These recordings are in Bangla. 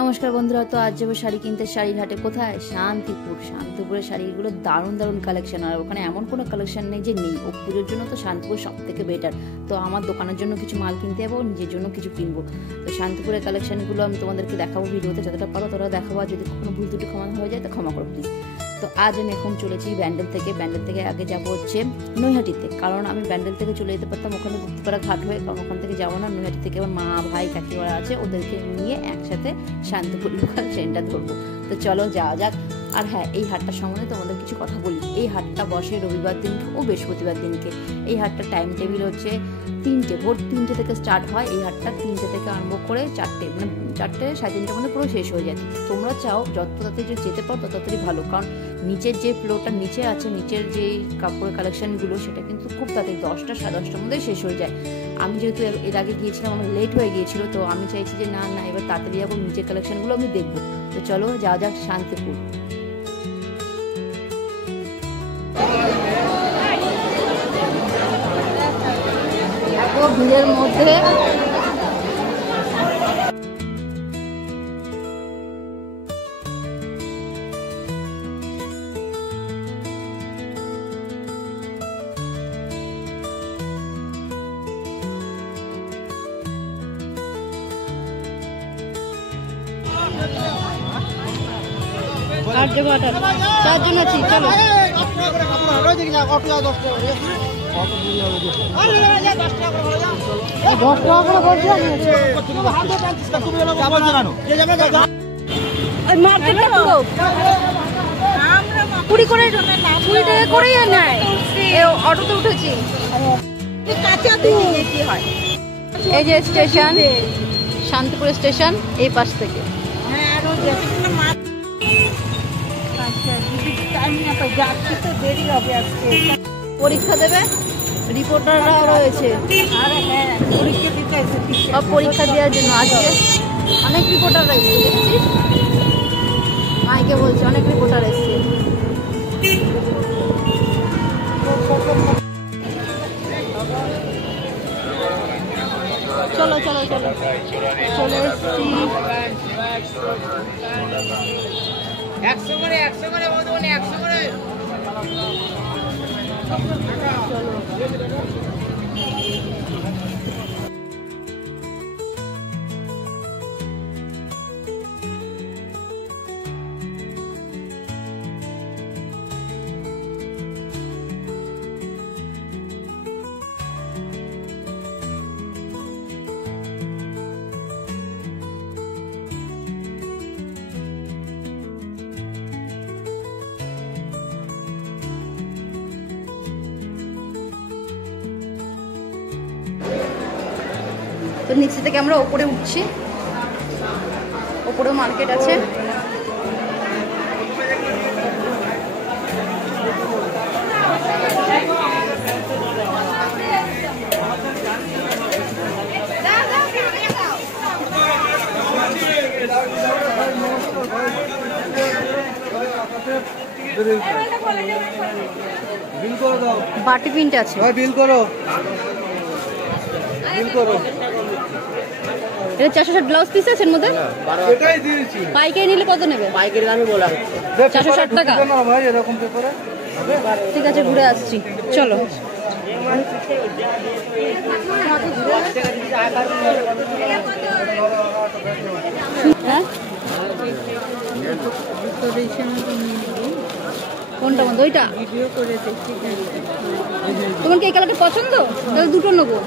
নমস্কার বন্ধুরা, তো আজ যাবো শাড়ি কিনতে শাড়ির হাটে। কোথায়? শান্তিপুরের শাড়িগুলো দারুণ দারুণ কালেকশন। আর ওখানে এমন কোনো কালেকশন নেই যে নেই। ও পুজোর জন্য তো শান্তিপুর সব থেকে বেটার। তো আমার দোকানের জন্য কিছু মাল কিনতে যাবো, নিজের জন্য কিছু কিনবো। তো শান্তিপুরের কালেকশনগুলো আমি তোমাদেরকে দেখাবো ভিডিওতে, যতটা পারো তোরা দেখাবো। আর যদি কোনো ভুল ত্রুটি ক্ষমা হয়ে যায় তো ক্ষমা করো প্লিজ। তো আজ আমি এখন চলেছি ব্যান্ডেল থেকে আগে যাবো হচ্ছে নৈহাটিতে। কারণ আমি ব্যান্ডেল থেকে চলে যেতে পারতাম ওখানে গুপ্তপাড়া ঘাট হয়ে, কারণ ওখান থেকে যাবো না। নৈহাটি থেকে আমার মা ভাই কাকিমারা আছে, ওদেরকে নিয়ে একসাথে শান্তিপুর লোকাল ট্রেনটা ধরবো। তো চলো যাওয়া যাক। আর হ্যাঁ, এই হাটটার সম্বন্ধে তোমাদের কিছু কথা বলি। এই হাটটা বসে রবিবার দিনকে ও বৃহস্পতিবার দিনকে। এই হাটটার টাইম টেবিল হচ্ছে ভোর 3টে থেকে স্টার্ট হয়। এই হাটটা 3টে থেকে আরম্ভ করে 4টে, মানে 4টে 3:30টার মধ্যে পুরো শেষ হয়ে যায়। তোমরা চাও যত তাড়াতাড়ি যেতে পারো তত তাড়াতাড়ি ভালো, কারণ নিচের যে ফ্লোরটা নিচে আছে, নিচের যে কাপড়ের কালেকশনগুলো সেটা কিন্তু খুব তাড়াতাড়ি 10টা 10:30টার মধ্যে শেষ হয়ে যায়। আমি যেহেতু এর আগে গিয়েছিলাম, আমার লেট হয়ে গিয়েছিল, তো আমি চাইছি যে না এবার তাড়াতাড়ি যাবো, নিচের কালেকশনগুলো আমি দেখবো। তো চলো যাওয়া যাক শান্তিপুর। এত ভিড়ের মধ্যে আর যাবো 4জন আছি। চলো কুড়ি টাকা করেই নেয়। অটোতে উঠেছি। এই যে স্টেশন, শান্তিপুর স্টেশন, এই পাশ থেকে। পরীক্ষা দেবে, রিপোর্টাররাও রয়েছে পরীক্ষা দেওয়ার জন্য। আজকে অনেক রিপোর্টাররা এসছে, দেখেছিস? মাইকে বলছে অনেক রিপোর্টার এসছে। চলো চলো চলো চলে এসছি। 100 করে 100 করে বলুন, 100 করে। তো নিচে থেকে আমরা ওপরে উঠছি। ওপরেও মার্কেট আছে। বাটি প্রিন্ট আছে। বিল করো। এটা 460 ব্লাউজ পিস আছে এর মধ্যে। পাইকারি নিলে কত নেবে? পাইকারি আমি বলা 460 টাকা। ঠিক আছে, ঘুরে আসছি, চলো। হ্যাঁ, কোনটা বন্ধু? ওইটা তোমার কি এই কালারটা পছন্দ? তাহলে দুটো নেবো।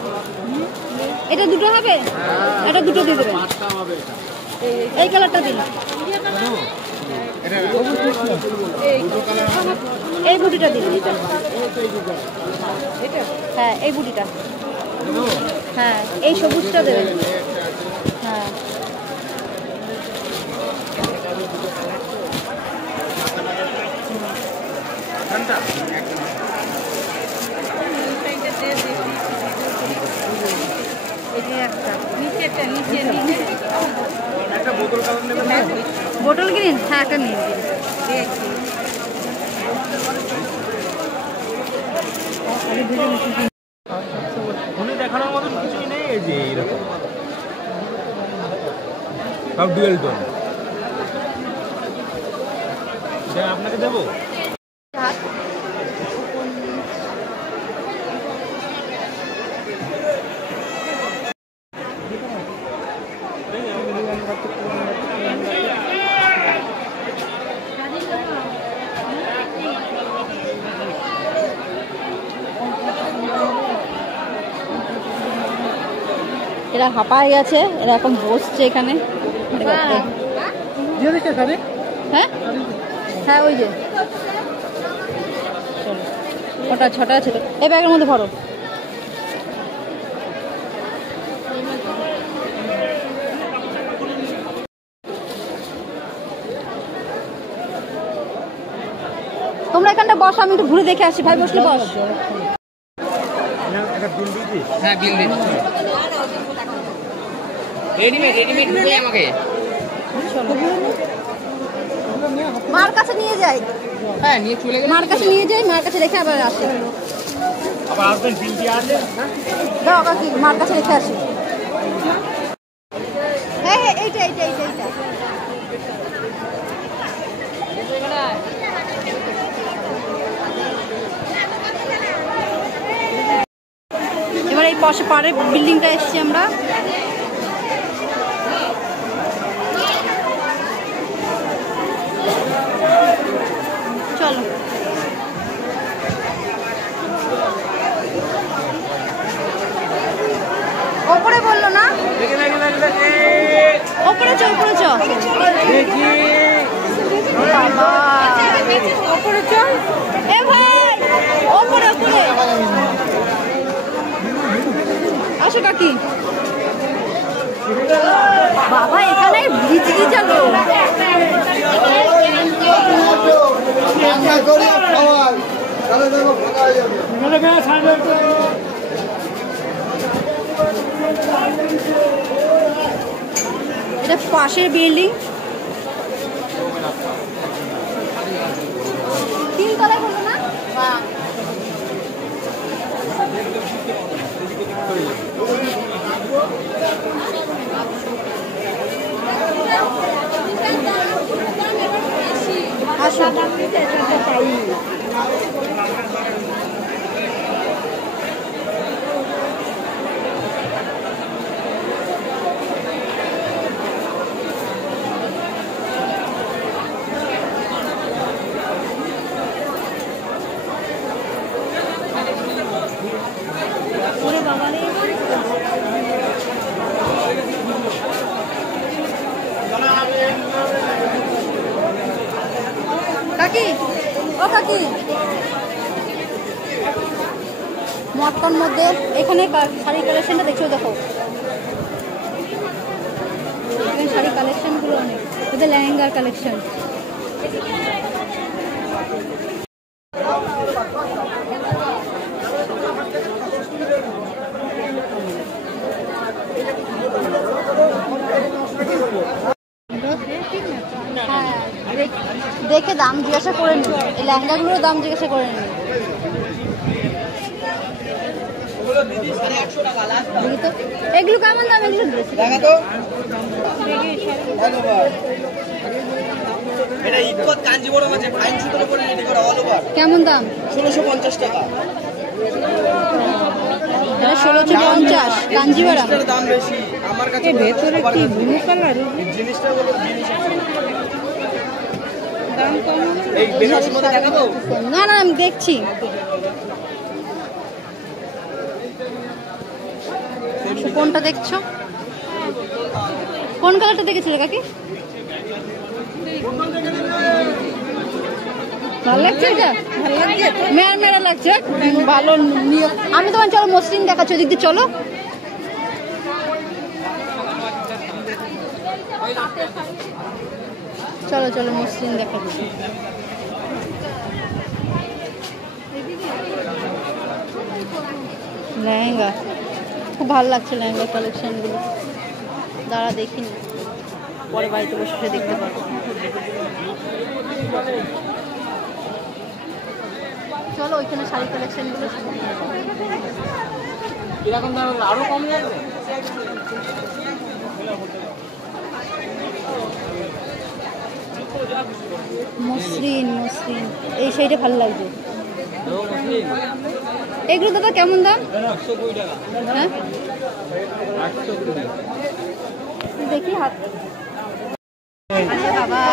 এটা দুটো হবে, এটা দুটো দিয়ে দেবেন। এই কালারটা দিন। এই বুটিটা দিন। হ্যাঁ, এই বুটিটা। হ্যাঁ, এই সবুজটা দেবেন। হ্যাঁ, বোতল গ্রিন। হ্যাঁ, একটা নিয়ে দেখানোর মতো কিছুই নেই। এই যে এইরকম সব ডুয়েল টোন। আপনাকে দেবো। এরা হাঁপায় গেছে, এরা এখন বসছে এখানে। হ্যাঁ হ্যাঁ ওই যে ওটা ছটা আছে তো, এই ব্যাগের মধ্যে ভরো। তোমরা এখানটা বসো, আমি একটু ঘুরে দেখে আসি। ভাই বসলে বস। হ্যাঁ বিল দিন। রেডিমেড দিবে আমাকে। মার কাছে নিয়ে যাই। হ্যাঁ নিয়ে চলে গেল। মার কাছে নিয়ে যাই, মার কাছে রেখে আবার আসি। আবার আসবেন, বিল দিয়ে আসবেন। দাও কাকি, মার কাছে রেখে আসি। হ্যাঁ হ্যাঁ এইটা এইটা এইটা এইটা। এবার এই পাশে পারে বিল্ডিংটা এসছি আমরা। চলো ওপরে বললো না, ওপরে চ ওপরে চ বাবা, ওপরে চ। এ ভাই ওপরে ওপরে আসো কাকি। বাবা এখানে বিজলি চালো। এটা পাশের বিল্ডিং, তিনতলায় বললো না। আসো কাকি, ও কাকি, মটকার মধ্যে এখানে শাড়ি কালেকশনটা দেখছো, দেখো এখানে শাড়ি কালেকশনগুলো অনেক, এটা লেহেঙ্গার কালেকশন। দেখে দাম জিজ্ঞাসা করে নি, এই লেহেঙ্গাগুলোর দাম জিজ্ঞাসা করে নি। এগুলো কেমন দাম? এগুলো কেমন দাম? 1650 টাকা। 1650 কাঞ্জিভারাম। দাম বেশি আমার কাছে। ভেতরে কি ব্লু কালার জিনিসটা বলো, দাম কম। এই বেনারসির মধ্যে দেখাবো? না না আমি দেখছি। কোনটা দেখছো? কোন কালারটা দেখেছিলে কাকি? ভালো লাগছে এটা? ভালো লাগছে, মেয়ার মেরা লাগছে, ভালো। আমি তোমার চলো মসলিন দেখাচ্ছি, ওদিক দিয়ে চলো। চলো চলো মসলিন দেখাচ্ছি। লেহেঙ্গা খুব ভালো লাগছে, লেহেঙ্গা কালেকশনগুলো। দাঁড়া দেখিনি, পরে বাড়িতে বসে বসে দেখতে পাবো। চলো ওইখানে শাড়ি কালেকশনগুলো কিরকম দাম? আরো কম যাবে। মসৃণ মসৃণ, এই শাড়িটা ভালো লাগছে। এগুলো দাদা কেমন দাম? 120 টাকা। হ্যাঁ 820। দেখি হাত বাবা।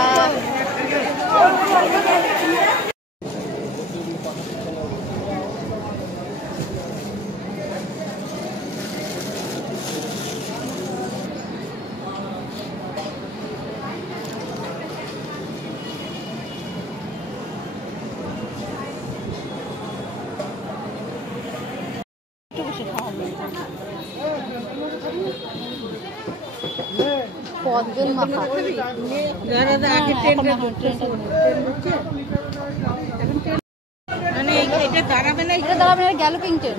পদ্মল মাখা মানে এটা দাঁড়াবে না, এটা দাঁড়াবে না, গ্যালোপিং ট্রেন।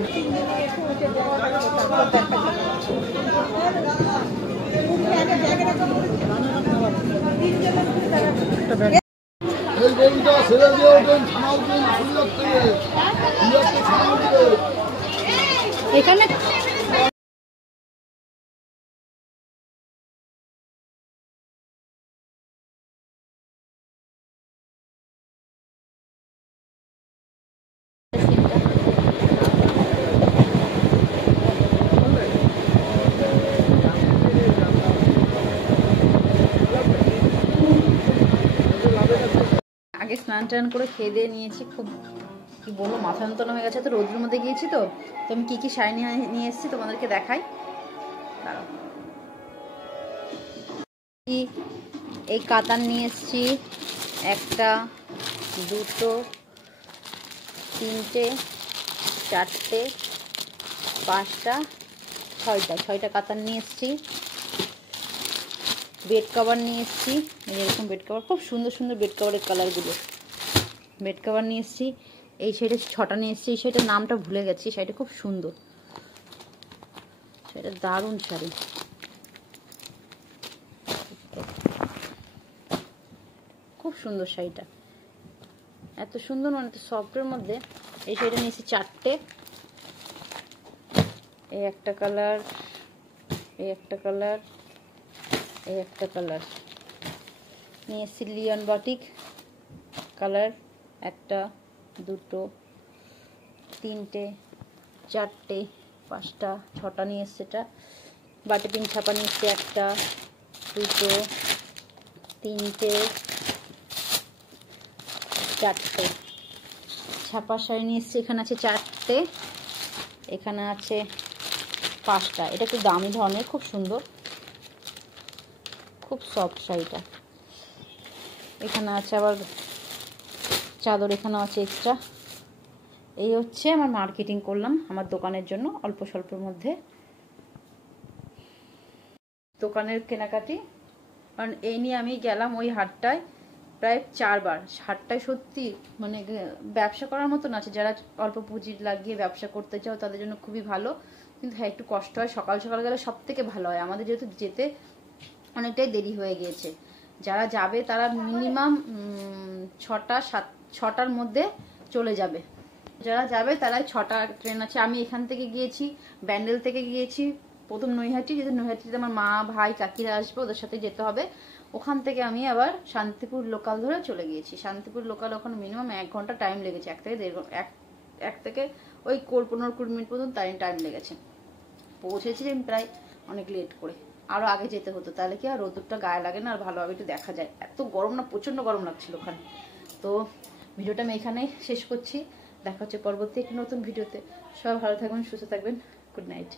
এখানে আগে স্নান টান করে খেয়ে দিয়ে নিয়েছি, খুব কি বলবো মাথা যন্ত্রণা হয়ে গেছে। তো রোদের মধ্যে গিয়েছি, তো আমি কি কি শাড়ি নিয়ে এসেছি তোমাদেরকে দেখাই। দাঁড়াও, এই কাতান নিয়ে এসেছি, একটা, দুটো, তিনটে, চারটে, পাঁচটা, ছয়টা কাতান নিয়ে এসেছি। বেড কভার নিয়ে এসেছি, এরকম বেড কভার, খুব সুন্দর সুন্দর বেড কভারের কালারগুলো। বেড কভার নিয়ে এসেছি। এই শাড়িটা 6টা নিয়ে এসেছি। এই শাড়িটার নামটা ভুলে গেছি। শাড়িটা খুব সুন্দর, শাড়িটা দারুণ শাড়ি। খুব সুন্দর শাড়িটা, এত সুন্দর, মানে এত সফটের মধ্যে। এই শাড়িটা নিয়েছি 4টে। এই একটা কালার, এই একটা কালার, এই একটা কালার নিয়ে এসেছি। লিয়ন বাটিক কালার, একটা, দুটো, তিনটে, চারটে, পাঁচটা, 6টা নিয়ে এসছে। এটা বাটি পিন ছাপা নিয়ে এসছে, একটা, দুটো, তিনটে, চারটে। ছাপা শাড়ি নিয়ে এসছে, এখানে আছে 4টে, এখানে আছে 5টা। এটা একটু দামি ধরনের, খুব সুন্দর, খুব সফট শাড়িটা। এখানে আছে আবার চাদর, এখানেও আছে এক্সট্রা। এই হচ্ছে আমার মার্কেটিং করলাম আমার দোকানের জন্য, অল্প স্বল্পের মধ্যে দোকানের কেনাকাটি। কারণ এই নিয়ে আমি গেলাম ওই হাটটায় প্রায় 4বার। হাটটায় সত্যি মানে ব্যবসা করার মতন আছে, যারা অল্প পুঁজি লাগিয়ে ব্যবসা করতে চাও তাদের জন্য খুবই ভালো। কিন্তু হ্যাঁ, একটু কষ্ট হয়, সকাল সকাল গেলে সব থেকে ভালো হয়। আমাদের যেহেতু যেতে অনেকটাই দেরি হয়ে গিয়েছে, যারা যাবে তারা মিনিমাম 6টার মধ্যে চলে যাবে। যারা যাবে তারাই 6টা ট্রেন আছে। আমি এখান থেকে গিয়েছি, ব্যান্ডেল থেকে গিয়েছি প্রথম নৈহাটি, যেহেতু নৈহাটিতে আমার মা ভাই কাকিরা আসবে, ওদের সাথে যেতে হবে। ওখান থেকে আমি আবার শান্তিপুর লোকাল ধরে চলে গিয়েছি। শান্তিপুর লোকাল ওখানে মিনিমাম 1 ঘন্টা টাইম লেগেছে, 1 থেকে 1.5 ঘন্টা, এক থেকে ওই 15-20 মিনিট পর্যন্ত টাইম লেগেছে। পৌঁছেছি আমি প্রায় অনেক লেট করে, আরও আগে যেতে হতো, তাহলে কি আর রোদটা গায়ে লাগে না, আর ভালোভাবে একটু দেখা যায়। এত গরম না, প্রচণ্ড গরম লাগছিল ওখানে। তো ভিডিওটা আমি এখানেই শেষ করছি, দেখা হচ্ছে পরবর্তী একটি নতুন ভিডিওতে। সবাই ভালো থাকবেন, সুস্থ থাকবেন, গুড নাইট।